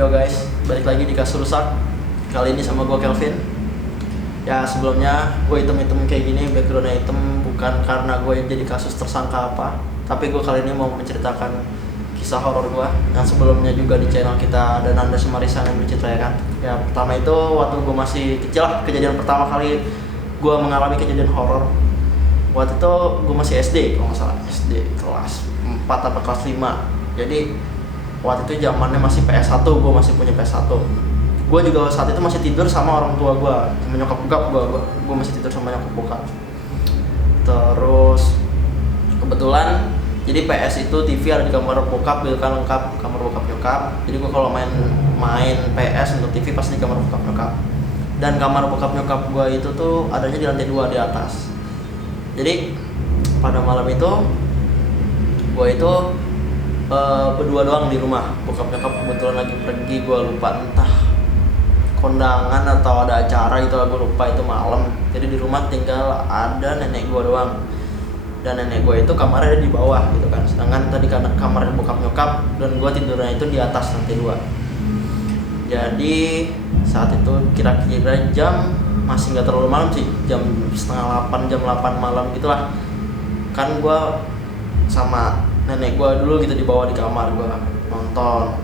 Yo guys, balik lagi di Kasus Rusak. Kali ini sama gue Kelvin. Ya sebelumnya gue hitam-hitam kayak gini, backgroundnya hitam bukan karena gue jadi kasus tersangka apa, tapi gue kali ini mau menceritakan kisah horor gue yang sebelumnya juga di channel kita dan Anda Semarisan yang berceritakan. Ya pertama itu waktu gue masih kecil lah, kejadian pertama kali gue mengalami kejadian horor. Waktu itu gue masih SD, kalau nggak salah SD kelas 4 atau kelas 5. Jadi waktu itu zamannya masih PS1, gue masih punya PS1. Gue juga saat itu masih tidur sama orang tua gue, sama nyokap bokap gue masih tidur sama nyokap bokap. Terus kebetulan jadi PS itu TV ada di kamar bokap gitu kan, lengkap kamar bokap nyokap. Jadi gue kalau main PS untuk TV pasti di kamar bokap nyokap. Dan kamar bokap nyokap gue itu tuh adanya di lantai 2 di atas. Jadi pada malam itu gue itu berdua doang di rumah. Bokap nyokap kebetulan lagi pergi, gue lupa entah kondangan atau ada acara gitu lah, gue lupa itu malam. Jadi di rumah tinggal ada nenek gue doang, dan nenek gue itu kamarnya ada di bawah gitu kan, sedangkan tadi karena kamarnya bokap nyokap dan gue tidurnya itu di atas lantai 2. Jadi saat itu kira-kira jam masih nggak terlalu malam sih, jam setengah 8, jam 8 malam gitulah. Kan gue sama nenek gue dulu gitu di bawah di kamar gue nonton.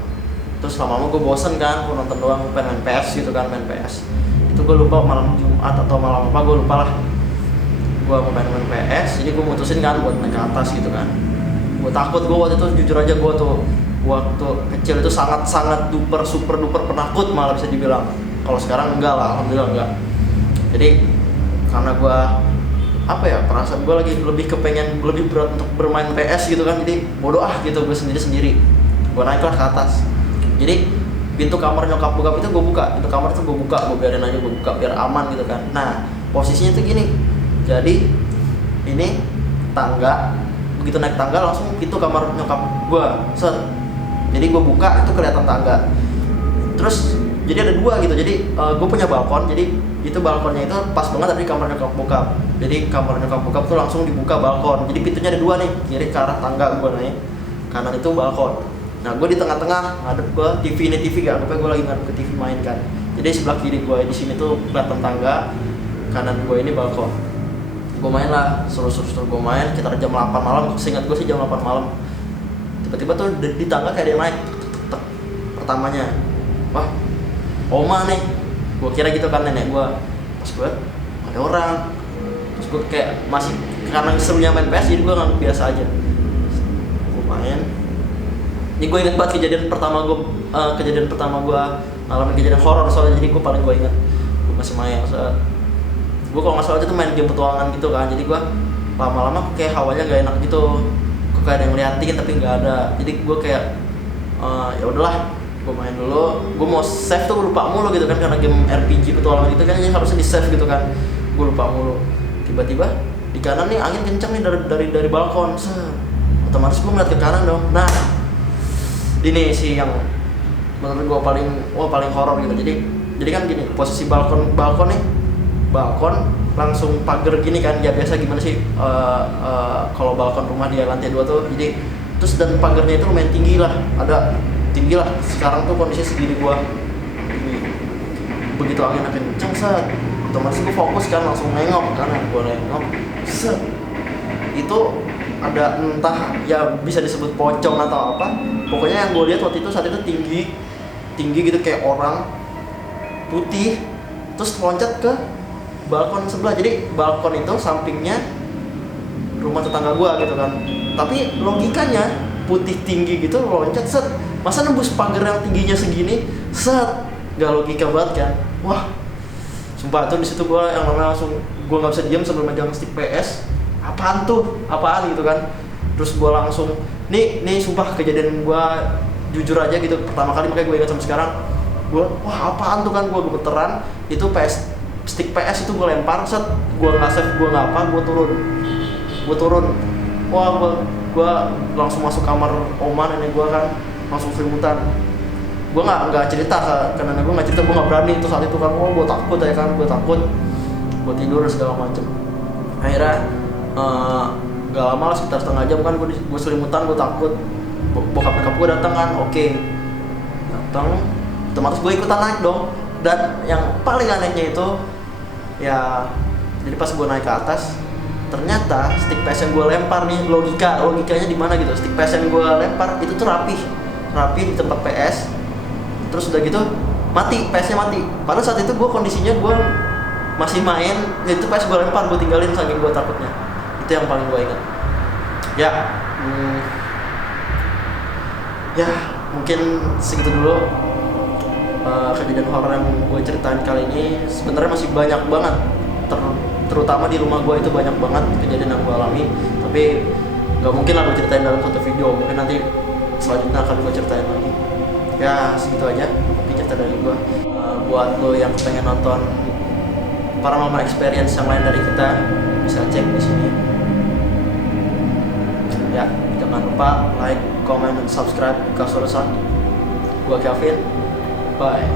Terus lama-lama gue bosen kan, gue nonton doang, pengen main PS gitu kan, main PS. Itu gue lupa malam Jumat atau malam apa, gue lupa lah. Gue mau main PS, jadi gue mutusin kan buat naik ke atas gitu kan. Gue takut, gue waktu itu jujur aja gue tuh waktu kecil itu sangat super duper penakut malah bisa dibilang. Kalau sekarang enggak lah, alhamdulillah enggak. Jadi karena gue perasaan gue lagi lebih berat untuk bermain PS gitu kan, jadi bodoh gitu gue sendiri gue naiklah ke atas. Jadi pintu kamar nyokap bokap itu gue buka, pintu kamar itu gue buka, gue biarin aja gue buka biar aman gitu kan. Nah posisinya tuh gini, jadi ini tangga, begitu naik tangga langsung pintu kamar nyokap gue jadi gue buka itu kelihatan tangga. Terus jadi ada dua gitu, jadi gue punya balkon, jadi itu balkonnya itu pas banget ada di kamar nyokap bokap. Jadi kamar nyokap bokap tuh langsung dibuka balkon, jadi pintunya ada dua nih, kiri ke arah tangga gue naik, kanan itu balkon. Nah gue di tengah-tengah ngadep gue TV kan, anggapnya gue lagi ngadep ke TV main kan. Jadi sebelah kiri gue di sini tuh kelihatan tangga, kanan gue ini balkon. Gue main lah, suruh gue main, sekitar jam 8 malam, seingat gue sih jam 8 malam. Tiba-tiba tuh di tangga kayak ada yang naik, pertamanya, wah oma nih, gue kira gitu kan nenek gue. Pas gue ada orang, terus gue kayak masih karena serunya main PS jadi gue nganggep biasa aja. Gue main, ini gue inget banget kejadian pertama gue ngalamin kejadian horor soalnya, jadi gue paling inget gue masih main saat gue kalau nggak salah itu main game petualangan gitu kan. Jadi gue lama-lama kayak hawanya gak enak gitu, gue kayak ada yang ngeliatin tapi nggak ada. Jadi gue kayak ya udahlah, gue main dulu. Gue mau save tuh lupa mulu gitu kan, karena game RPG petualangan gitu kan harusnya di save gitu kan, gue lupa mulu. Tiba-tiba di kanan nih angin kenceng nih dari balkon, otomatis gue ngeliat ke kanan dong. Nah ini sih yang menurut gue paling horor gitu. Jadi kan gini, posisi balkon nih, balkon langsung pagar gini kan, ya biasa gimana sih kalau balkon rumah dia lantai 2 tuh. Jadi terus dan pagarnya itu lumayan tinggi lah, sekarang tuh kondisi segini gua. Begitu angin kenceng otomatis gua fokus kan, langsung nengok kan, gua nengok itu ada entah ya bisa disebut pocong atau apa, pokoknya yang gua lihat waktu itu saat itu tinggi gitu kayak orang putih, terus loncat ke balkon sebelah. Jadi balkon itu sampingnya rumah tetangga gua gitu kan, tapi logikanya putih tinggi gitu loncat masa nembus pagar yang tingginya segini gak logika banget kan. Wah sumpah tuh disitu gua yang namanya langsung gua nggak bisa diam sambil megang stick PS, apaan gitu kan. Terus gua langsung nih sumpah kejadian gua jujur aja gitu pertama kali, makanya gua ingat sampai sekarang. Wah apaan tuh kan, gua gemeteran. Itu stick PS itu gue lempar, gue nggak save, gue nggak apa, gue turun. Wah gue langsung masuk kamar oma nenek gue kan, langsung selimutan. Gue nggak cerita ke nenek gue, gue nggak berani itu saat itu kan. Gue takut ya kan, gue tidur segala macem. Akhirnya gak lama lah, sekitar setengah jam kan gue selimutan, gue takut. Bokap gue datang kan, oke. Datang otomatis gue ikutan naik dong. Dan yang paling anehnya itu ya, jadi pas gue naik ke atas, ternyata stick PS yang gue lempar nih, logikanya di mana gitu, stick PS yang gue lempar itu tuh rapi di tempat PS, terus udah gitu mati, PS-nya mati. Padahal saat itu gue kondisinya gue masih main, itu PS gue lempar, gue tinggalin saking gue takutnya. Itu yang paling gue ingat. Ya, ya mungkin segitu dulu kejadian horor yang gue ceritain kali ini. Sebenarnya masih banyak banget, terutama di rumah gue itu banyak banget kejadian yang gue alami, tapi nggak mungkin lah gue ceritain dalam satu video. Mungkin nanti selanjutnya akan gue ceritain lagi. Ya segitu aja mungkin cerita dari gue. Buat lo yang pengen nonton paranormal experience yang lain dari kita, bisa cek di sini. Ya jangan lupa like, comment, dan subscribe Kasurusan. Gua Kevin, bye.